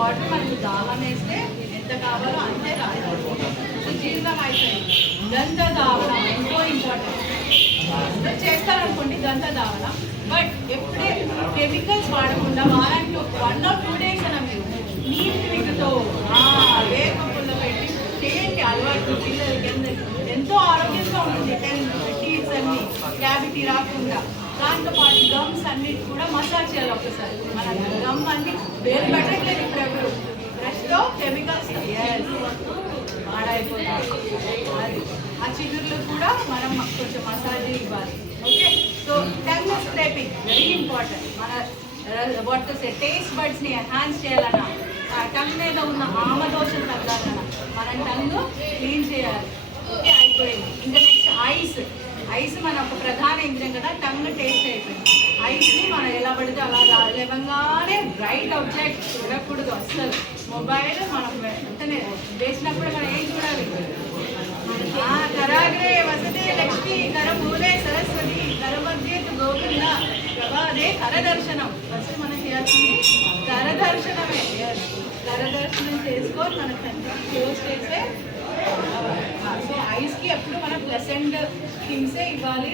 Water మనకు దాహం వేస్తే ఎంత కావాలో అంతే తాగాలి. సో జీర్ణం అయిపోయింది. దంత దావనం ఎంతో ఇంపార్టెంట్. చేస్తారనుకోండి దంత దావనం, బట్ ఎప్పుడే కెమికల్స్ వాడకుండా వారానికి 1 or 2 days అన్న మీరు నీట్ విగ్గుతో వేపపుల్లో పెట్టి చేయండి. అలవాటు పిల్లలకి ఎంతో ఆరోగ్యంగా ఉంటుంది. టీత్స్ అన్ని క్యావిటీ రాకుండా. దాంతోపాటు గమ్స్ అన్నిటి కూడా మసాజ్ చేయాలి ఒకసారి. మన గమ్ అన్ని వేరు పెట్టట్లేదు ఇప్పుడు ఎవరు. బ్రష్లో కెమికల్స్ పాడైపోతుంది. అది ఆ చిగుర్లు కూడా మనం కొంచెం మసాజ్ ఇవ్వాలి. Okay, so tongue scraping very important. మన వాట్ టు సే టేస్ట్ బడ్స్ని ఎన్హాన్స్ చేయాలన్నా, టంగ్ మీద ఉన్న ఆమదోషం తగ్గాలన్నా మనం టంగ్ క్లీన్ చేయాలి. ఓకే, అయిపోయింది. ఇంకా నెక్స్ట్ ఐస్ మన ఒక ప్రధాన ఇంద్రియం కదా. టంగ్ టేస్ట్ అయిపోయింది. ఐస్ని మనం ఎలా పడితే అలా లేవంగానే బ్రైట్ ఆబ్జెక్ట్ చూడకూడదు అస్సలు. మొబైల్ మనం వెంటనే వేసినప్పుడు మనం ఏం చూడాలి? కరాగ్రే వసతే లక్ష్మి, కరమూలే సరస్వతి, కరమధ్యే గోవింద ప్రభాదే కరదర్శనం. ఫస్ట్ మనం చేయాల్సింది కరదర్శనమే. కరదర్శనం చేసుకొని మనం క్లోజ్ చేసే. సో ఐస్కి ఎప్పుడు మనం ప్లెసెంట్ థింగ్సే ఇవ్వాలి.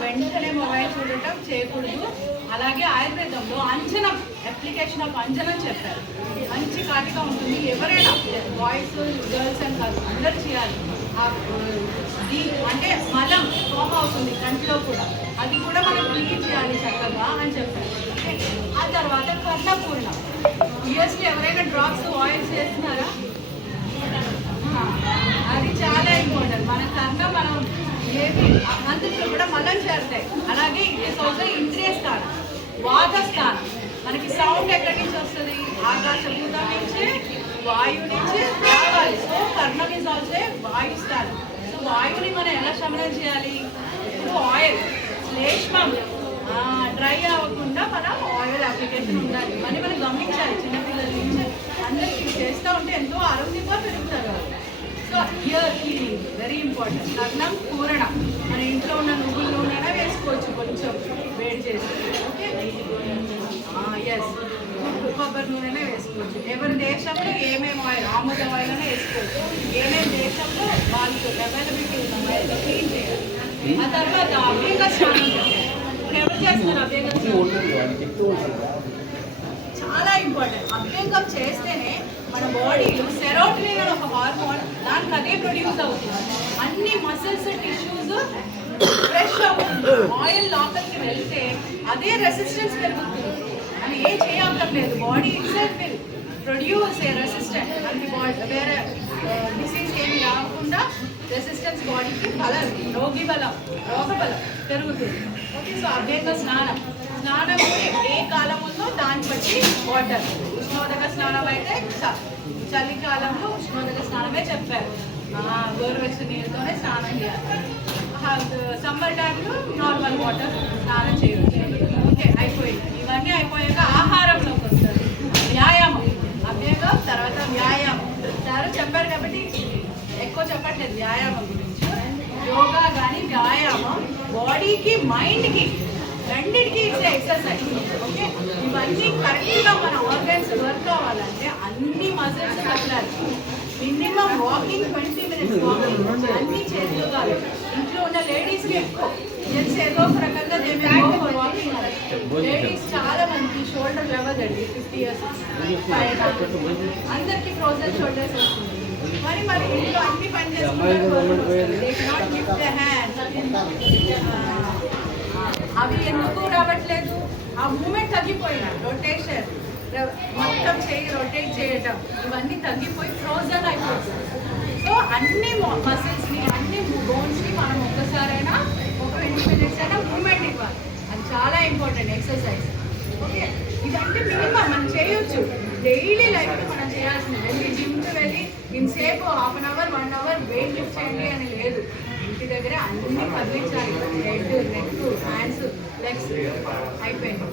వెంటనే మొబైల్ చూడటం చేయకూడదు. అలాగే ఆయుర్వేదంలో అంజనం, అప్లికేషన్ ఆఫ్ అంజనం చెప్పారు. మంచి కాటిగా ఉంటుంది. ఎవరైనా బాయ్స్ గర్ల్స్ అని కాదు, అందరూ చేయాలి. అంటే మలం ఫామ్ అవుతుంది కంట్లో కూడా, అది కూడా మనం క్లీన్ చేయాలి చక్కగా అని చెప్పారు. ఆ తర్వాత కర్ణపూర్ణ. ఇయర్స్లో ఎవరైనా డ్రాప్స్ ఆయిల్స్ చేస్తున్నారా? అది చాలా ఇంపార్టెంట్. మన కర్ణ మనం ఏమి అందులో కూడా మలం చేరుతాయి. అలాగే ఇట్ ఆల్సో ఇంద్రియ స్థానం, వాత స్థానం. మనకి సౌండ్ ఎక్కడి నుంచి వస్తుంది? ఆకాశభూతం నుంచి, వాయువు నుంచి రావాలి. సో కర్ణం ఈజ్ ఆల్సో వాయు స్థానం. సో వాయువుని మనం ఎలా శమనం చేయాలి? ఇప్పుడు ఆయిల్ శ్లేష్మం డ్రై అవ్వకుండా మనం ఆయిల్ అప్లికేషన్ ఉండాలి. అని మనం గమనించాలి. చిన్నపిల్లల నుంచి అందరికీ చేస్తూ ఉంటే ఎంతో ఆరోగ్యంగా పెరుగుతారు. సో హియర్ ఇది వెరీ ఇంపార్టెంట్. లగ్నం పూరణ. మన ఇంట్లో ఉన్న నువ్వుల నూనె వేసుకోవచ్చు కొంచెం వేడి చేసి. ఓకే, ఎస్, కొబ్బరి నూనెనే వేసుకోవచ్చు. ఎవరి దేశంలో ఏమేమి ఆయిల్, ఆముద ఆయిల్ అనే వేసుకోవచ్చు. ఏమేమి దేశంలో వాళ్ళతో అవైలబిలిటీ ఉన్న ఆయిల్ క్లీన్ చేయాలి. ఆ తర్వాత అభ్యంగ స్నానం ఎవరు చేస్తారు? అభ్యంగ చాలా ఇంపార్టెంట్. అభ్యంగం చేస్తేనే మన బాడీలో సెరోటోనిన్ అనే ఒక హార్మోన్ దానికి అదే ప్రొడ్యూస్ అవుతుంది. అన్ని మసిల్స్ టిష్యూస్ ఫ్రెష్ అవుతుంది. ఆయిల్ లోపలికి వెళ్తే అదే రెసిస్టెన్స్ పెరుగుతుంది. అని ఏం చేయక్కర్లేదు. Body itself will produce A resistant. మనకి వేరే డిసీజ్ ఏమి రాకుండా రెసిస్టెన్స్ బాడీకి బలం, రోగబలం పెరుగుతుంది. ఓకే, సో అభ్యంగ స్నానం. స్నానం ఏ కాలం ఉందో దాన్ని బట్టి వాటర్. ఉష్ణోదక స్నానం అయితే చలికాలంలో ఉష్ణోదక స్నానమే చెప్పారు. గోరువెచ్చని నీళ్ళతోనే స్నానం చేయాలి. సమ్మర్ టైంలో నార్మల్ వాటర్ స్నానం చేయవచ్చు. ఓకే, అయిపోయింది. ఇవన్నీ అయిపోయాక ఆహారంలోకి వస్తారు. వ్యాయామం, అభ్యంగం తర్వాత వ్యాయామం. సార్ చెప్పారు కాబట్టి ఎక్కువ చెప్పట్లేదు వ్యాయామం గురించి. యోగా కానీ వ్యాయామం బాడీకి మైండ్కి రెండింటికి ఇచ్చే ఎక్సర్సైజ్. ఓకే, ఇవన్నీ కరెక్ట్గా మన ఆర్గన్స్ వర్క్ అవ్వాలంటే అన్ని మజిల్స్ కట్టాలి. మినిమం వాకింగ్ 20 minutes వాకింగ్ అన్ని చేసుకోవాలి. ఇంట్లో ఉన్న లేడీస్కి ఎక్కువ జెంట్స్ ఏదో ఒక రకంగా వాకింగ్. లేడీస్ చాలా మంది షోల్డర్ లెవెల్ అండి 50 years అందరికీ ఫ్రోజన్ షోల్డర్స్ వస్తుంది. మరి ఇంట్లో అన్ని పని చేసుకుంటారు. అవి ఎందుకు రావట్లేదు? ఆ మూమెంట్ తగ్గిపోయినా రొటేషన్ మొత్తం చేయి రొటేట్ చేయటం ఇవన్నీ తగ్గిపోయి ఫ్రోజన్ అయిపోతుంది. సో అన్ని మసిల్స్ని అన్ని బోన్స్ని మనం ఒక్కసారైనా ఒక 20 minutes అయినా మూమెంట్ ఇవ్వాలి. అది చాలా ఇంపార్టెంట్ ఎక్సర్సైజ్. ఓకే, ఇదంటే మినిమం మనం చేయొచ్చు. డైలీ లైఫ్లో మనం చేయాల్సింది. వెళ్ళి జిమ్కి వెళ్ళి ఇంతసేపు 1/2 hour 1 hour వెయిట్ లిఫ్ట్ చేయండి అని లేదు. ఇంటి దగ్గర అన్ని కదిలించాలి. హెడ్, నెక్, హ్యాండ్స్, లెగ్స్ అయిపోయింది.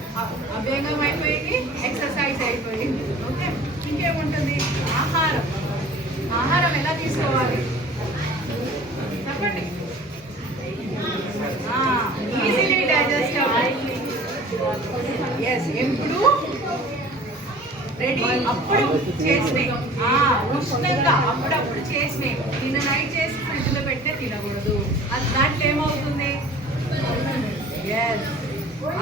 అభ్యంగం అయిపోయింది, ఎక్సర్సైజ్ అయిపోయింది. ఓకే, ఇంకేముంటుంది? ఆహారం ఎలా తీసుకోవాలి చెప్పండి. ఈజీలీ డైజెస్ట్ అవ్వాలి. ఎస్, ఎప్పుడు రెడీ అప్పుడు చేసినాయి, ఉష్ణంగా అప్పుడప్పుడు చేసినాయి. నిన్న నైట్ చేసి ఫ్రిడ్జ్లో పెట్టే తినకూడదు. అది దాంట్లో ఏమవుతుంది,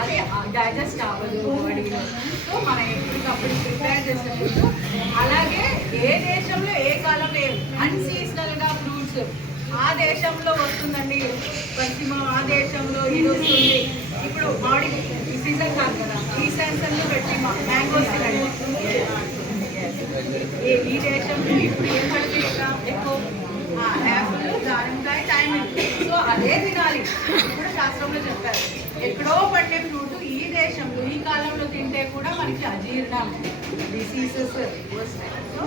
అది డైజెస్ట్ అవ్వదు బాడీలో. సో మనం ఎప్పటికప్పుడు ప్రిపేర్ చేసినప్పుడు, అలాగే ఏ దేశంలో ఏ కాలంలో అన్సీజనల్గా ఫ్రూట్స్ ఆ దేశంలో వస్తుందండి, పశ్చిమ ఆ దేశంలో ఇది వస్తుంది. ఇప్పుడు బాడీ ఈ సీజన్ కాదు కదా, ఈ సీజన్లో పెట్టి మ్యాంగోస్ తినండి. ఈ దేశంలో ఇప్పుడు ఏం పండిస్తాం ఎక్కువ, యాపిల్, దానిమ్మకాయ, టైం. సో అదే తినాలి. ఇప్పుడు శాస్త్రంలో చెప్పారు, ఎక్కడో పండే ఫ్రూట్ ఈ దేశంలో ఈ కాలంలో తింటే కూడా మనకి అజీర్ణం, డిసీజెస్ వస్తాయి. సో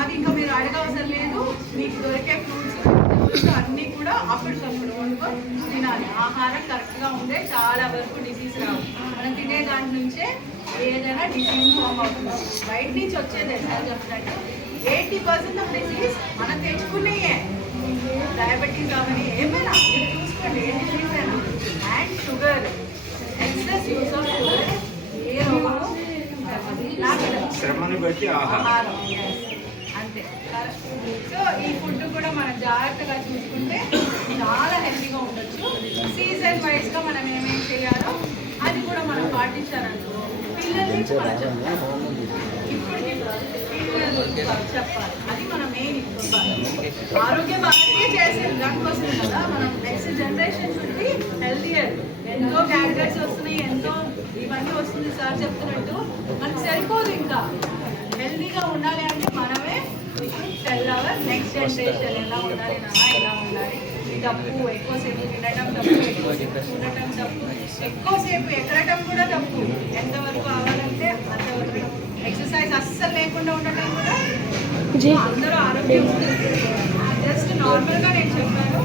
అది ఇంకా మీరు అడగవసరం లేదు. మీకు దొరికే ఫ్రూట్స్ అన్నీ కూడా అప్పటికప్పుడు వండుకొని తినాలి. ఆహారం కరెక్ట్గా ఉంటే చాలా వరకు డిసీజ్ రావు. మనం తినే దాని నుంచే ఏదైనా డిసీజ్ ఫామ్ అవుతుంది. బయట నుంచి వచ్చేదే సార్ చెప్పినట్టు 80% ఆఫ్ డిసీజ్ మనం తెచ్చుకునేయే. డయాబెటీస్ అవన్నీ ఏమైనా మీరు చూసుకోండి, ఏ డిసీజ్ అయినా. And sugar, excess use of sugar ఏ రోగము శ్రమని బట్టి ఆహారం అంతే. సో ఈ ఫుడ్ కూడా మనం జాగ్రత్తగా చూసుకుంటే చాలా హెల్తీగా ఉండొచ్చు. సీజన్ వైజ్గా మనం ఏమేమి చేయాలో అది కూడా మనం పాటించాలనుకో పిల్లల నుంచి మనం చెప్పాలి. ఇప్పటికీ పిల్లలు చెప్పాలి, అది మన మెయిన్. ఇప్పుడు ఆరోగ్య భారతీయ చేసేది దానికోసం కదా. మనం నెక్స్ట్ జనరేషన్ చుట్టి హెల్తీయర్. ఎంతో గ్యాడ్జెట్స్ వస్తున్నాయి, ఎంతో ఇవన్నీ వస్తుంది సార్ చెప్తున్నట్టు. మనకు సరిపోదు. ఇంకా హెల్తీగా ఉండాలి అంటే మనమే టెల్ అవర్ నెక్స్ట్ జనరేషన్ ఎలా ఉండాలి, ఎలా ఉండాలి. తప్పు ఎక్కువసేపు తినటం తప్పు, ఎక్కువసేపు ఉండటం తప్పు, ఎక్కువసేపు ఎక్కడటం కూడా తప్పు. ఎంతవరకు కావాలంటే అంతవరకు. ఎక్సర్సైజ్ అస్సలు లేకుండా ఉండటం కూడా అందరూ ఆరోగ్యం. జస్ట్ నార్మల్గా నేను చెప్పాను.